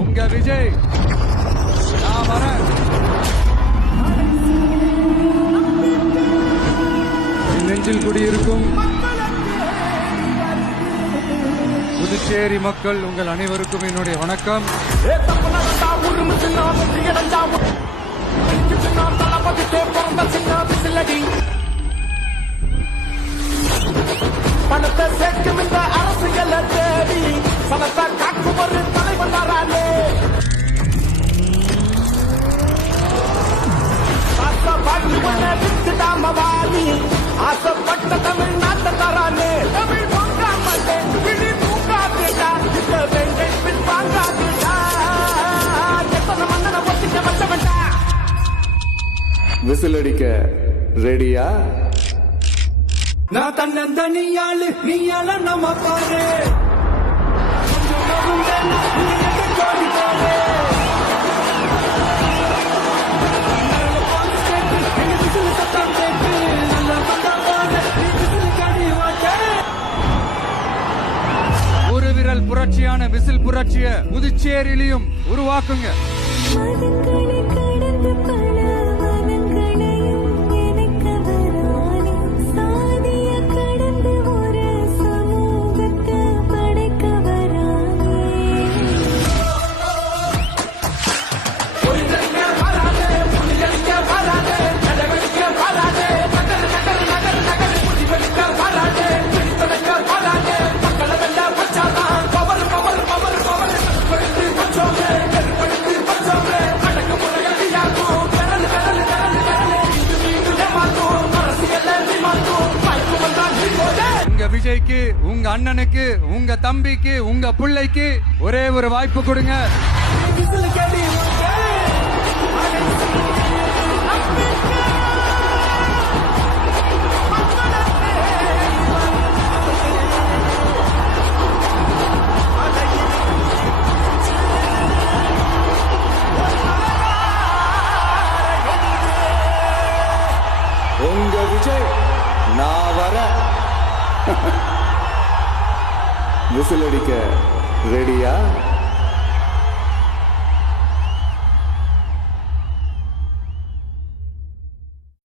உங்க விஜய் நான் வரேன். நெஞ்சில் குடியிருக்கும் புதுச்சேரி மக்கள் உங்கள் அனைவருக்கும் என்னுடைய வணக்கம். பணத்தை சேர்க்கும் இந்த அரசியல் தேடி பணத்தை காக்கும் ஒரு தலைவர் வரானே. ஆசைப்பாட்டு விட்டுடாம வாணி ஆசைப்பட்ட தமிழ்நாட்டை தரானே. தமிழ் வாங்காமட்டே விழி தூங்காதுடா இந்த வெங்கை பின் வாங்காதுடா. எத்தனை மன்னனை ஒத்திக்க வச்சவன்டா. விசில் அடிக்க ரெடியா? நான் தன்னந்தனியாளு நீயால நம்ம பாரு. ஒரு விரல் புரட்சியான விசில் புரட்சிய புதுச்சேரியிலும் உருவாக்குங்க. உங்க விஜய்க்கு, உங்க அண்ணனுக்கு, உங்க தம்பிக்கு, உங்க பிள்ளைக்கு ஒரே ஒரு வாய்ப்பு கொடுங்க. உங்க விஜய் நான் வரேன். விசில் அடிக்க ரெடியா?